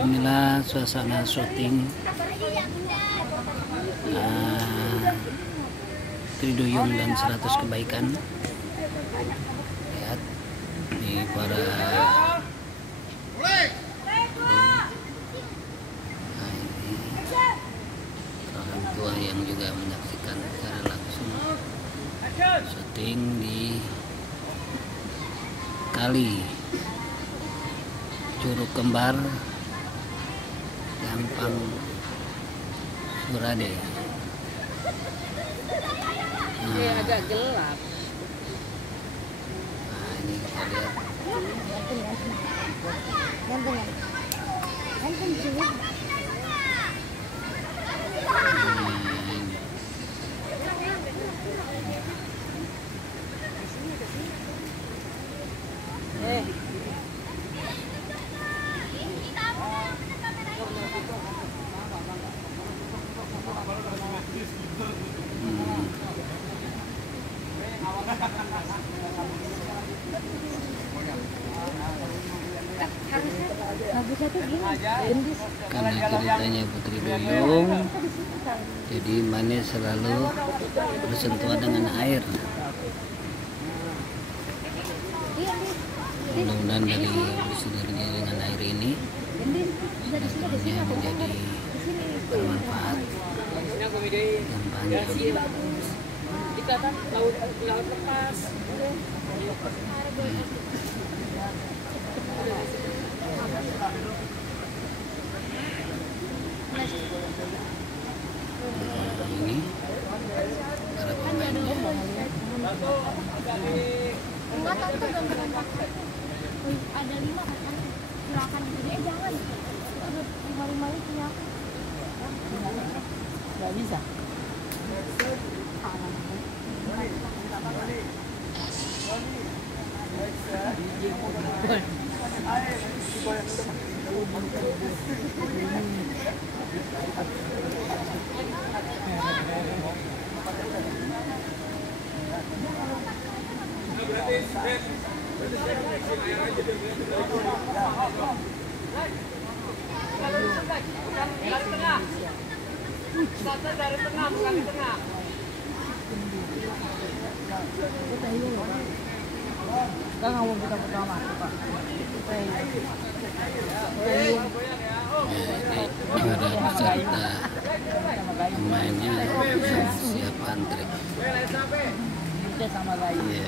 Inilah suasana syuting Triduyung dan 100 Kebaikan. Lihat ini para orang tua yang juga menyaksikan secara langsung syuting di Kali Curug Kembar Gampang Surade. Ini agak gelap. Nah, ini kita lihat. Karena ceritanya Putri Duyung, jadi manis selalu bersentuhan dengan air. Mudah-mudahan dari sinergi dengan air ini hasilnya menjadi bermanfaat dan panjang. Kita kan laut lepas. Ini para pemainnya. Enggak tahu tuh gantungan pakai. Ada 5 kan? Silakan jadi jangan. Lima punya aku. Enggak bisa. Dari tengah, bukan di tengah. Kita nggak mau buka pertama, Pak. Juara beserta pemainnya siap antri. Sama lagi.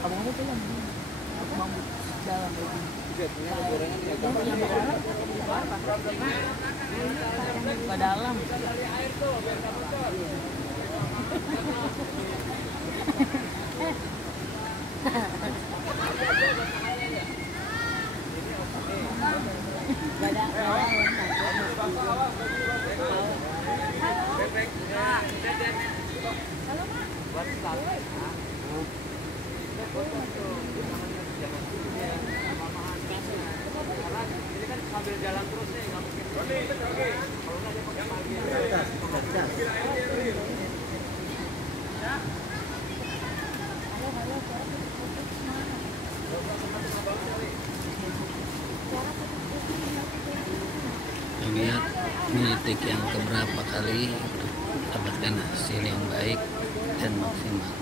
Abang aku jalan. Abang jalan lagi. Ke dalam. Sambil jalan terus nih, nggak mungkin. Kalau nggak dia pakai parkir. Lihat menitik yang keberapa kali dapatkan hasil yang baik dan maksimal.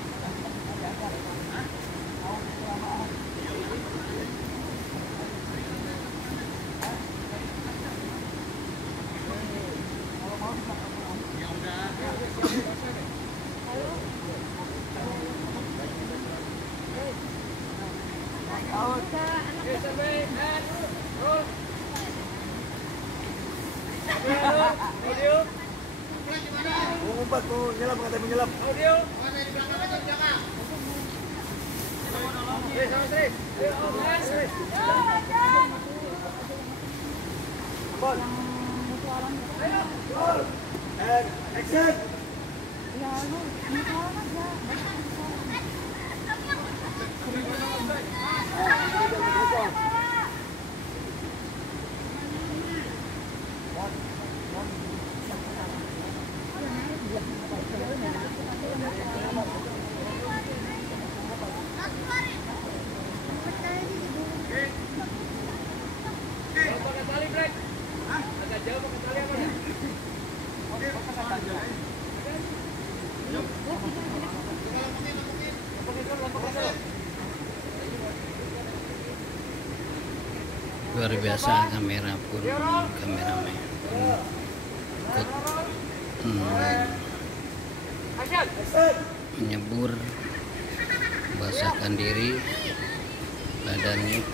Umpat mau nyelam, katanya menyelam. Audio. And action. Ya lu, ini kalau aja. luar biasa, kameramen ikut menyebur, basahkan diri badannya.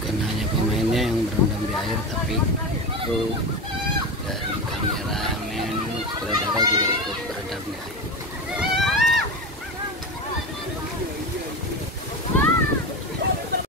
Bukan hanya pemainnya yang berendam di air, tapi kru dan kameramen, sutradara juga ikut berendam di air.